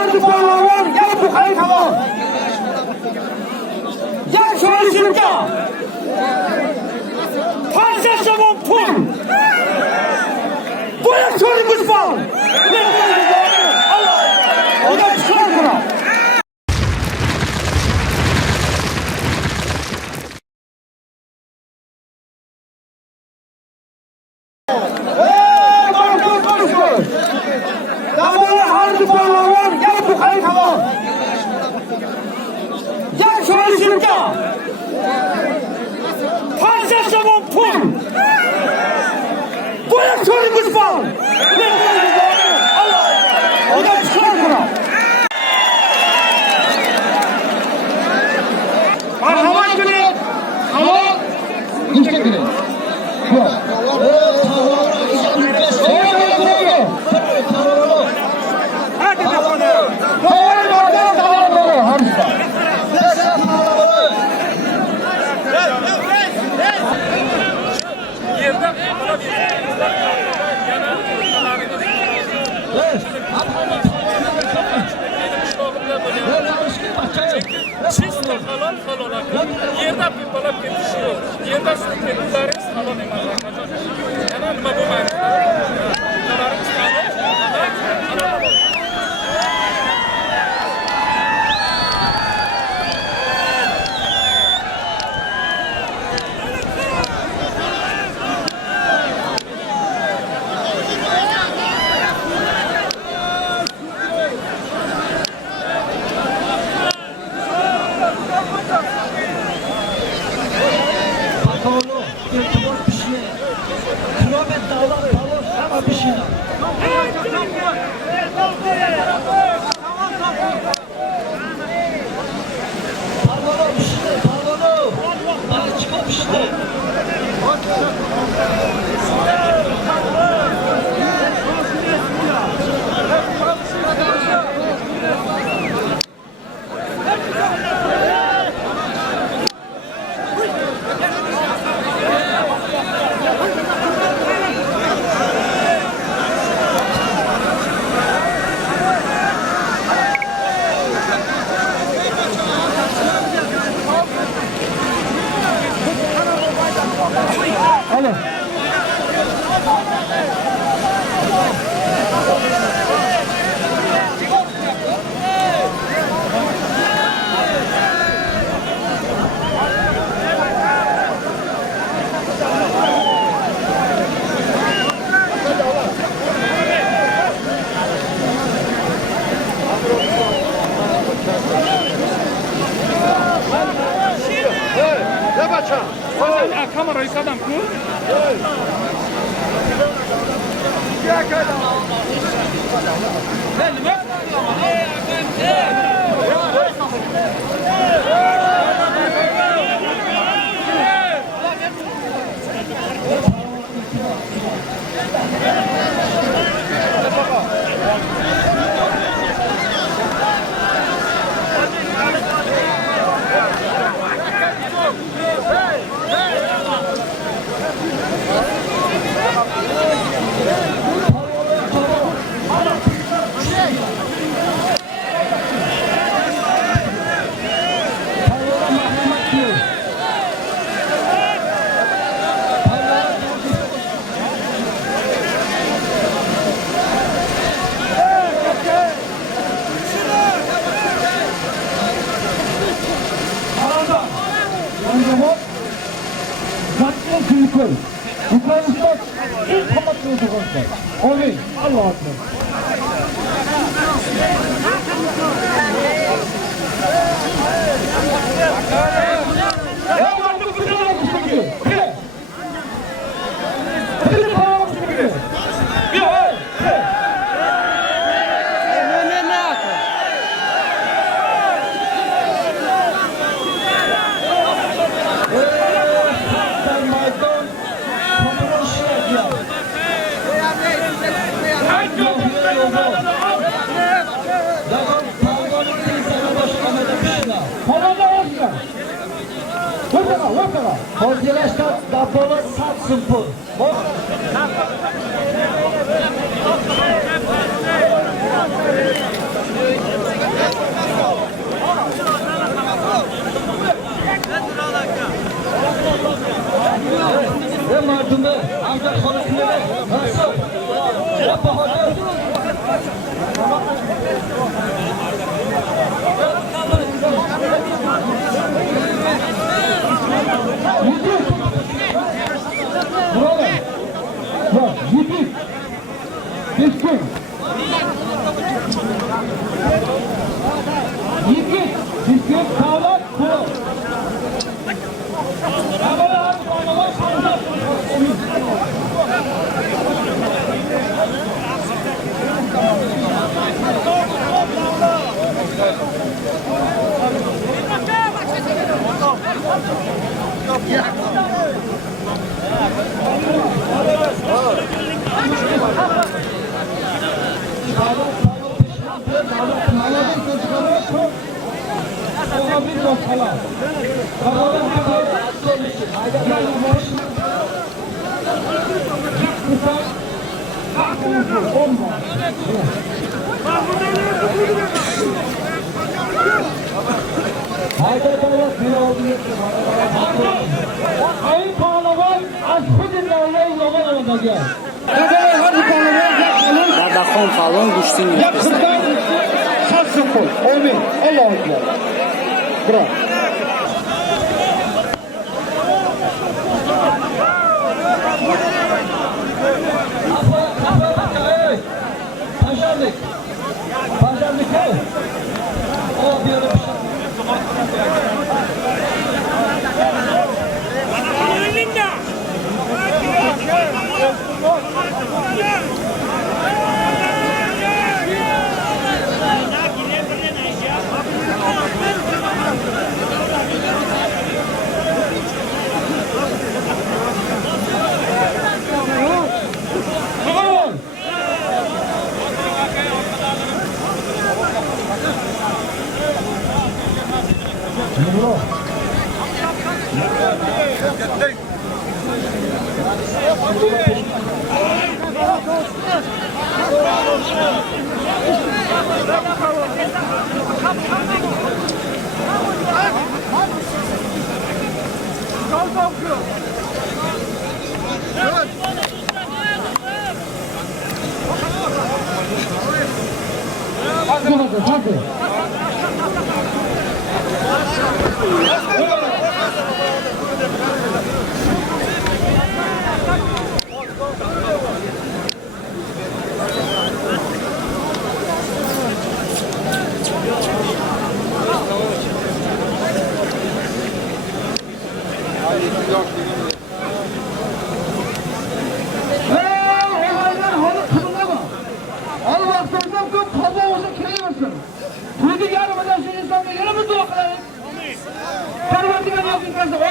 harcı bağlamam, ya bu kayıt tamam. Ya şöyle şurada. Fazla zaman pul. Bu ya şöyle kuşbal. Allah. O da çıkar buna. Harcı bağlamam, ya bu kayıt tamam. Ya şöyle şurada. Fazla zaman pul. Bu ya şöyle kuşbal. Allah. O da çıkar buna. Merhamet günü. Hava. İşte günü. Yok. Çister halal olarak yerda bir balap yetişiyor. Yerda sürükledikleriniz halal emas arkadaşlar. Yani nima bu manada? Kararınız halal. Kamerayı kadam kur. Yukarıda ilk kapattığı sokaklar. Oğlum, Allah akbar. Ya vardı bu kadar olmuştu gibi. Benim param olmuştu gibi. Ya, Podjelešta da polo sad sumpur. Ayın Pahlevan Aşkıdinlerle yola olacak. Bardakon falan kuştun göstersen. Satsın koy. Olmayın. Allah Allah. Bırak. Paşarlık. Paşarlık hey. O bir yere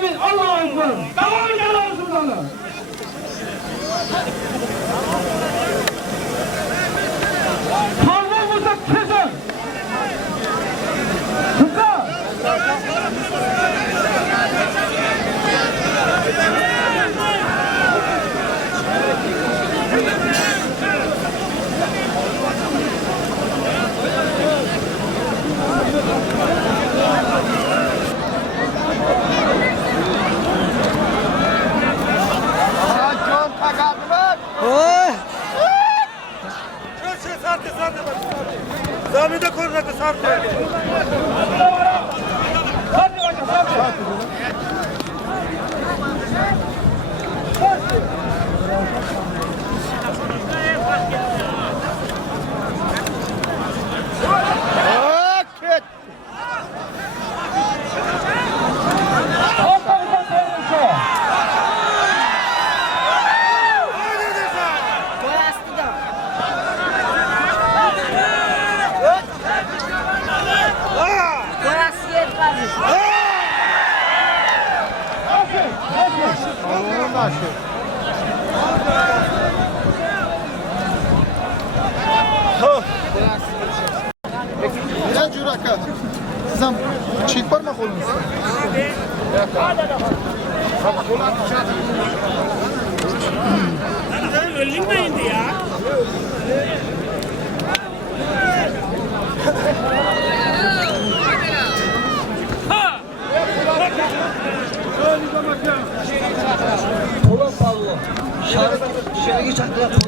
hadi. Allah'a ekber. Devam edin Allah'a. Fazla olursa kesin. Kısa. Zamide kornakı sardı. Ya Cüraka, sizden çiğit parmak olmuş. Sen öldün mü indi ya? Polat Pavlo. Şarkı çakla.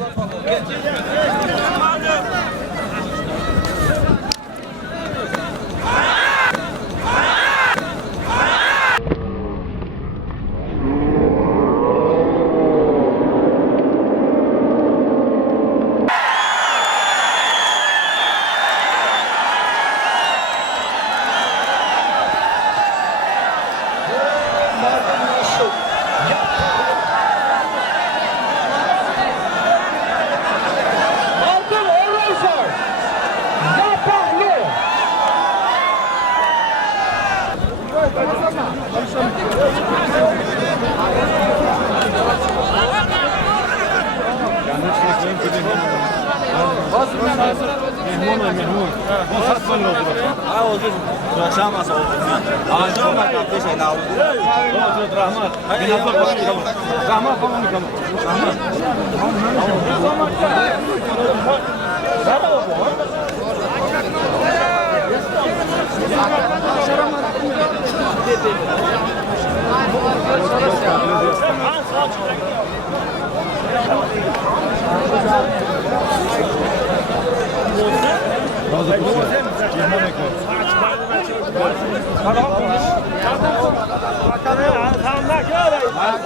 Altın Oruzlar. Yapaklı.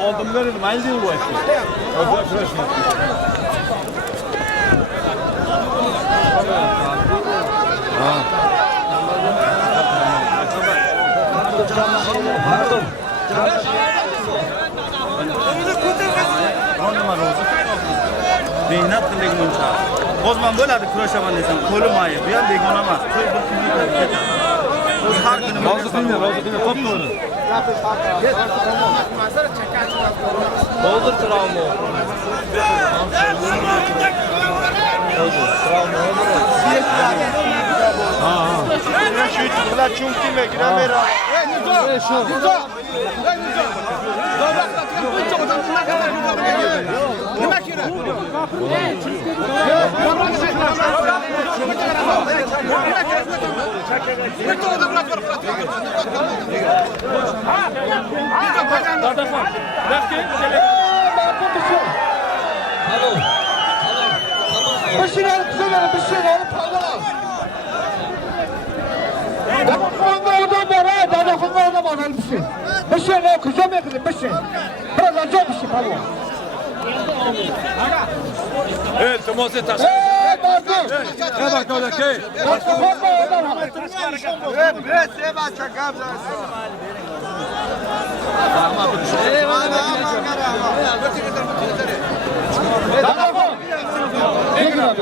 Oldum verin, mayıl değil bu işte. Özel fresh. mehnat qildik muncha. Bozman bo'ladi kurashaman desam, qo'lim ayib, bu ham begona emas. To'y bir kunlik harakat. O'z har kuni Rozi qilinglar, top to'g'ri. Doldur travma. Bir şeyler güzel bir şeyler paylaşalım. Dadakonda adam var ha, dadakonda adam var elbise. Bir şeyler kızım ya kızım, bir şey. Biraz acı bir şey pardon. Evet, temasa taş. Pardon. Ne bak öyle ki? Dadakonda adam var. Dadakon. Ne kadar?